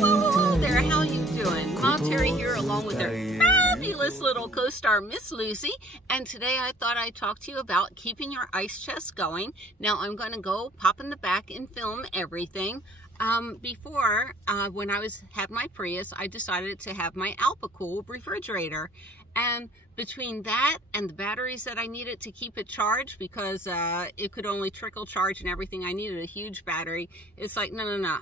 Hello there, how you doing? Mom Terry here along with her fabulous little co-star Miss Lucy, and today I thought I'd talk to you about keeping your ice chest going. Now I'm going to go pop in the back and film everything. Before, when I had my Prius, I decided to have my Alpacool refrigerator. And between that and the batteries that I needed to keep it charged, because it could only trickle charge and everything, I needed a huge battery. It's like, no.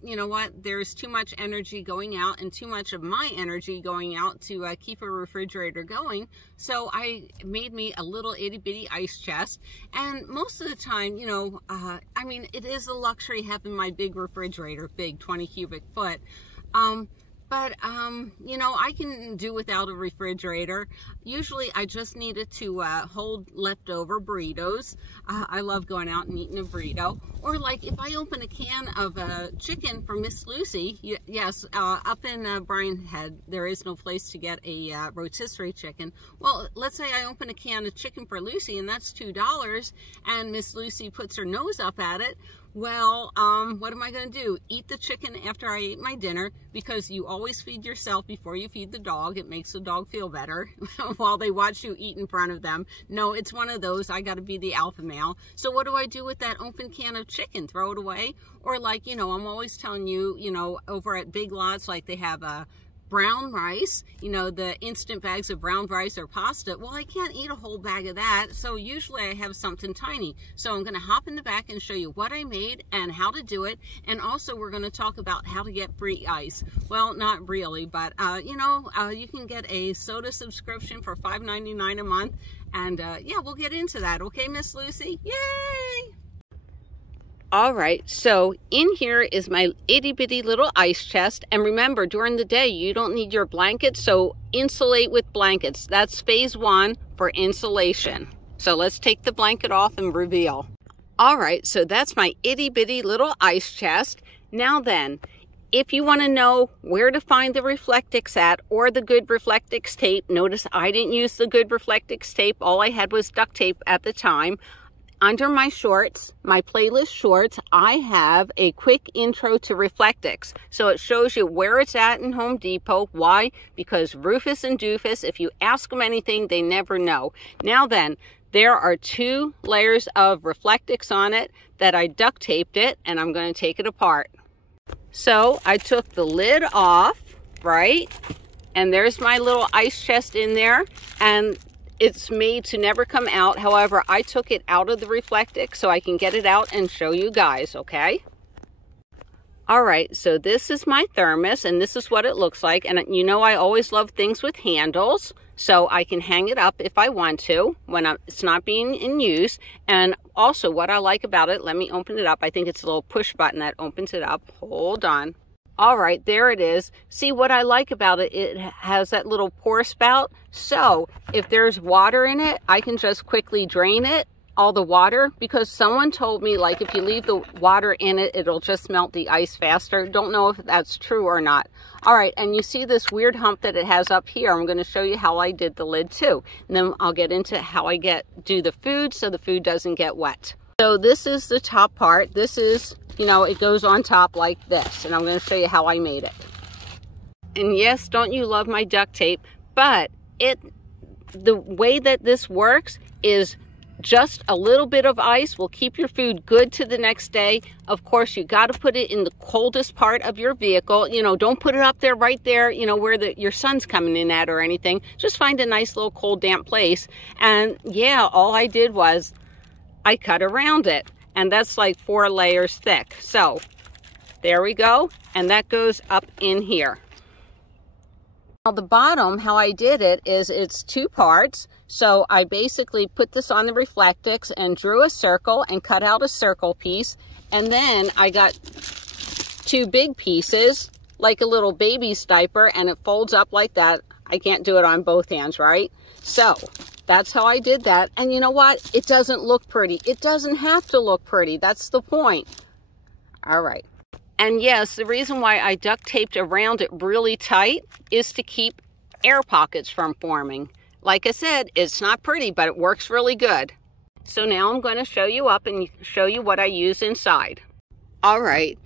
You know what? There's too much energy going out and too much of my energy going out to keep a refrigerator going. So I made me a little itty bitty ice chest. And most of the time, you know, I mean, it is a luxury having my big refrigerator, big 20 cubic foot. You know, I can do without a refrigerator. Usually I just needed to hold leftover burritos. I love going out and eating a burrito. Or like if I open a can of chicken for Miss Lucy, yes, up in Bryan Head, there is no place to get a rotisserie chicken. Well, let's say I open a can of chicken for Lucy and that's $2 and Miss Lucy puts her nose up at it. Well, what am I going to do? Eat the chicken after I ate my dinner, because you always feed yourself before you feed the dog. It makes the dog feel better while they watch you eat in front of them. No, it's one of those. I got to be the alpha male. So what do I do with that open can of chicken? Throw it away? Or like, you know, I'm always telling you, you know, over at Big Lots, like they have brown rice, you know, the instant bags of brown rice or pasta. Well, I can't eat a whole bag of that, so usually I have something tiny. So I'm going to hop in the back and show you what I made and how to do it, and also we're going to talk about how to get free ice. Well, not really, but you know, you can get a soda subscription for $5.99 a month, and yeah, we'll get into that. Okay, Miss Lucy? Yay! All right, so in here is my itty bitty little ice chest. And remember, during the day, you don't need your blankets, so insulate with blankets. That's phase 1 for insulation. So let's take the blanket off and reveal. All right, so that's my itty bitty little ice chest. Now then, if you want to know where to find the Reflectix at, or the good Reflectix tape, notice I didn't use the good Reflectix tape. All I had was duct tape at the time. Under my shorts, my playlist shorts, I have a quick intro to Reflectix. So it shows you where it's at in Home Depot. Why? Because Rufus and Doofus, if you ask them anything, they never know. Now then, there are 2 layers of Reflectix on it that I duct taped it, and I'm going to take it apart. So I took the lid off, right? And there's my little ice chest in there, and it's made to never come out. However, I took it out of the Reflectix so I can get it out and show you guys, okay? All right, so this is my thermos, and this is what it looks like. And you know I always love things with handles, so I can hang it up if I want to when it's not being in use. And also what I like about it, let me open it up. I think it's a little push button that opens it up. Hold on. All right, there it is. See, what I like about it, it has that little pour spout. So if there's water in it, I can just quickly drain it, all the water, because someone told me, like, if you leave the water in it, it'll just melt the ice faster. Don't know if that's true or not. All right, and you see this weird hump that it has up here. I'm going to show you how I did the lid too. And then I'll get into how I do the food so the food doesn't get wet. So this is the top part. This is, you know, it goes on top like this, and I'm going to show you how I made it. And yes, don't you love my duct tape? But the way that this works is just a little bit of ice will keep your food good to the next day. Of course, you got to put it in the coldest part of your vehicle. You know, don't put it up there right there, you know, where your sun's coming in at or anything. Just find a nice little cold, damp place. And yeah, all I did was I cut around it, and that's like 4 layers thick. So there we go, and that goes up in here. Now the bottom, how I did it is it's 2 parts. So I basically put this on the Reflectix and drew a circle and cut out a circle piece, and then I got 2 big pieces like a little baby's diaper, and it folds up like that. I can't do it on both hands, right? So that's how I did that. And you know what? It doesn't look pretty. It doesn't have to look pretty. That's the point. All right. And yes, the reason why I duct taped around it really tight is to keep air pockets from forming. Like I said, it's not pretty, but it works really good. So now I'm going to show you up and show you what I use inside. All right,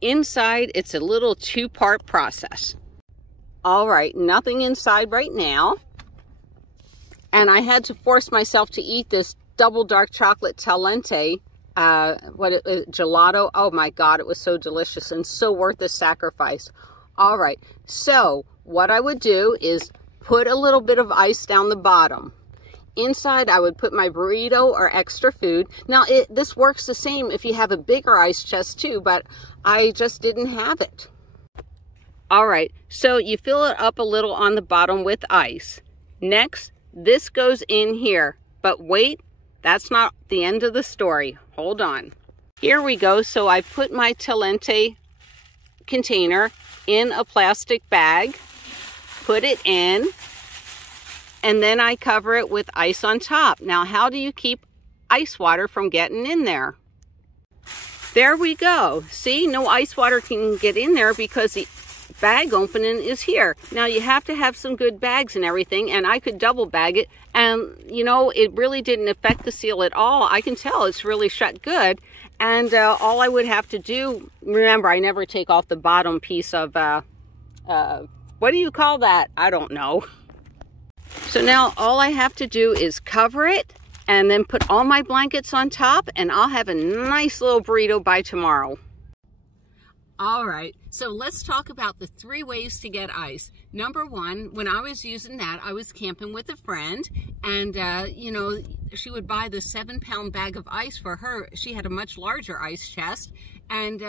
inside it's a little two-part process. All right, nothing inside right now. And I had to force myself to eat this double dark chocolate talente gelato. Oh my God, it was so delicious and so worth the sacrifice. All right, so what I would do is put a little bit of ice down the bottom. Inside, I would put my burrito or extra food. Now, this works the same if you have a bigger ice chest too, but I just didn't have it. All right, so you fill it up a little on the bottom with ice. Next, this goes in here, but wait, that's not the end of the story. Hold on. Here we go. So I put my talente container in a plastic bag, put it in, and then I cover it with ice on top. Now, how do you keep ice water from getting in there? There we go. See, no ice water can get in there because the bag opening is here. Now, you have to have some good bags and everything, and I could double bag it, and you know, it really didn't affect the seal at all. I can tell it's really shut good, and all I would have to do, remember, I never take off the bottom piece of, what do you call that? I don't know. So now all I have to do is cover it and then put all my blankets on top, and I'll have a nice little burrito by tomorrow. All right, so let's talk about the 3 ways to get ice. Number 1, when I was using that, I was camping with a friend, and you know, she would buy the 7-pound bag of ice for her. She had a much larger ice chest, and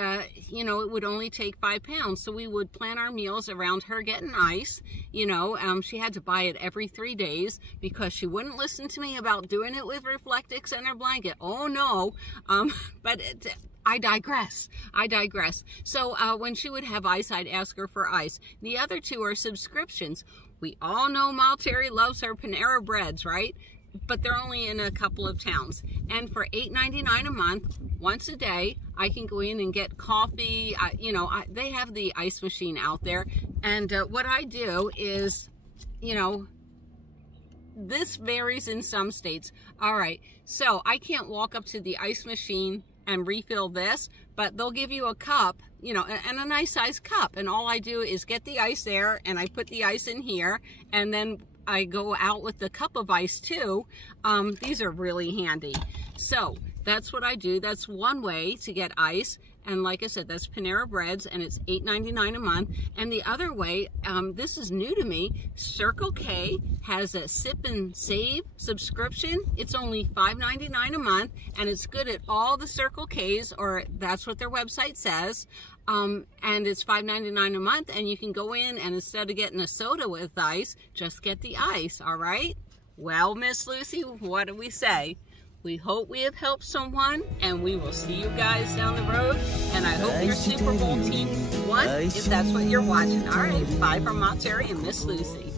you know, it would only take 5 pounds. So we would plan our meals around her getting ice. You know, she had to buy it every 3 days because she wouldn't listen to me about doing it with Reflectix and her blanket. Oh no, but I digress. So when she would have ice, I'd ask her for ice. The other 2 are subscriptions. We all know Terry loves her Panera Breads, right? But they're only in a couple of towns. And for $8.99 a month, once a day, I can go in and get coffee. You know, they have the ice machine out there. And what I do is, you know, this varies in some states. All right, so I can't walk up to the ice machine and refill this, but they'll give you a cup, you know, and a nice size cup. And all I do is get the ice there, and I put the ice in here, and then I go out with the cup of ice too. These are really handy. So that's what I do. That's one way to get ice. And like I said, that's Panera Breads, and it's $8.99 a month. And the other way, this is new to me, Circle K has a Sip and Save subscription. It's only $5.99 a month, and it's good at all the Circle Ks, or that's what their website says. And it's $5.99 a month, and you can go in, and instead of getting a soda with ice, just get the ice, all right? Well, Miss Lucy, what do we say? We hope we have helped someone, and we will see you guys down the road. And I hope your Super Bowl team won, if that's what you're watching. All right, bye from Terry and Miss Lucy.